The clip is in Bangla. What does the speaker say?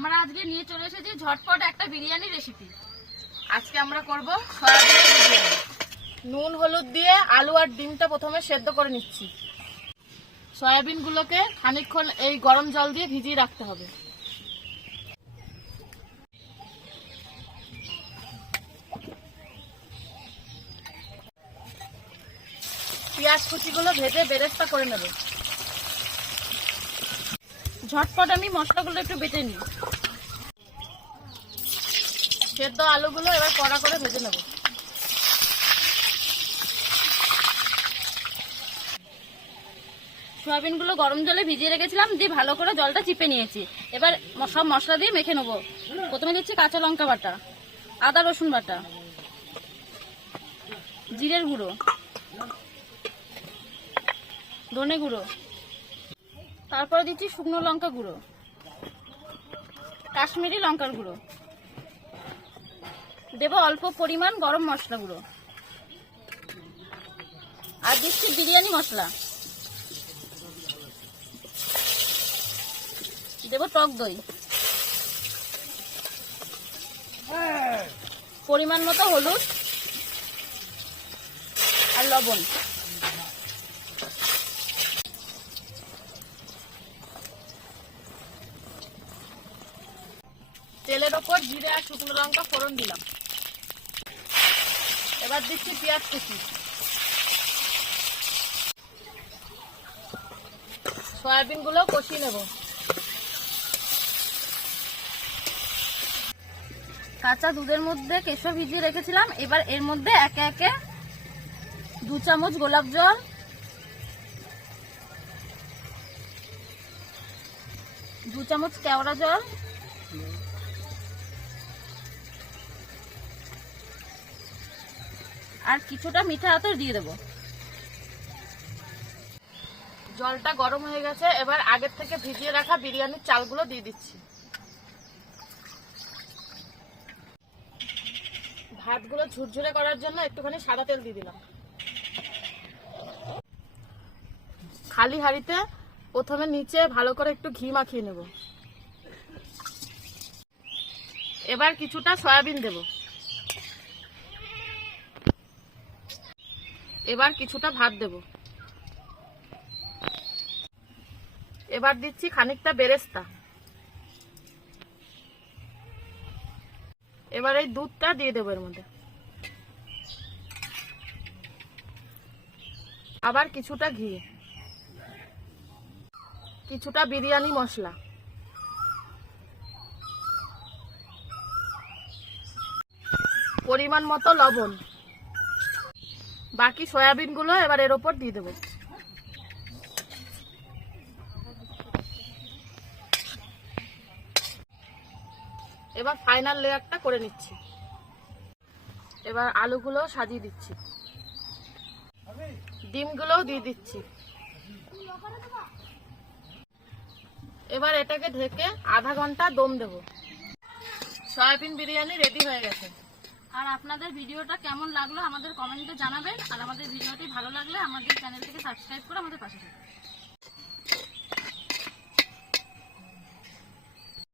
আমরা আজকে নিয়ে চলে এসেছি ঝটপট একটা বিরিয়ানি রেসিপি আজকে আমরা করব সয়াবিনের বিরিয়ানি। নুন, হলুদ দিয়ে আলু আর ডিমটা প্রথমে সেদ্ধ করে নিচ্ছি। সয়াবিনগুলোকে খানিকক্ষণ এই গরম জল দিয়ে ভিজিয়ে রাখতে হবে। পেঁয়াজ কুচিগুলো ভেজে বেরেস্তা করে নেবে। ঝটপট আমি মশলাগুলো একটু বেটে নিই। সেদ্ধ আলুগুলো এবার কড়া করে ভেজে নেব। সয়াবিনগুলো গরম জলে ভিজিয়ে রেখেছিলাম, দিয়ে ভালো করে জলটা চিপে নিয়েছি। এবার সব মশলা দিয়ে মেখে নেব। প্রথমে দিচ্ছি কাঁচা লঙ্কা বাটা, আদা রসুন বাটা, জিরের গুঁড়ো, ধনে গুঁড়ো তারপরে দিচ্ছি শুকনো লঙ্কা গুঁড়ো। কাশ্মীরি লঙ্কার গুঁড়ো। দেবো অল্প পরিমাণ গরম মশলা গুঁড়ো। আর দিচ্ছি বিরিয়ানি মশলা। দেবো টক দই। পরিমাণ মতো হলুদ আর লবণ। তেলের ওপর জিরে আর শুকনো লঙ্কা ফোড়ন দিলাম। এবার দিচ্ছি পেঁয়াজ কুচি। সয়াবিনগুলো কষিয়ে নেব। কাঁচা দুধের মধ্যে কেশর ভিজিয়ে রেখেছিলাম। এবার এর মধ্যে একে একে দু চামচ গোলাপ জল। দু চামচ কেওড়া জল। আর কিছুটা মিঠা আতর দিয়ে দেবো। জলটা গরম হয়ে গেছে, এবার আগের থেকে ভিজিয়ে রাখা বিরিয়ানির চালগুলো দিয়ে দিচ্ছি। ভাতগুলো ঝুরঝুরে করার জন্য একটুখানি সাদা তেল দিয়ে দিলাম। খালি হাঁড়িতে প্রথমে নিচে ভালো করে একটু ঘি মাখিয়ে নেব। এবার কিছুটা সয়াবিন দেব। এবার কিছুটা ভাত দেব। এবার দিচ্ছি খানিকটা বেরেস্তা। এবার এই দুধটা দিয়ে দেবো এর মধ্যে। আবার কিছুটা ঘি। কিছুটা বিরিয়ানি মশলা। পরিমাণ মতো লবণ। বাকি সয়াবিনগুলো এবার এর ওপর দিয়ে দেবো। এবার ফাইনাল লেয়ারটা করে নিচ্ছি। এবার আলুগুলো সাজিয়ে দিচ্ছি। ডিমগুলোও দিয়ে দিচ্ছি। এবার এটাকে ঢেকে আধা ঘণ্টা দম দেব। সয়াবিন বিরিয়ানি রেডি হয়ে গেছে। আর আপনাদের ভিডিওটা কেমন লাগল আমাদের কমেন্টে জানাবেন। আর আমাদের ভিডিওটি ভালো লাগলে আমাদের চ্যানেলটিকে সাবস্ক্রাইব করে আমাদের পাশে থাকবেন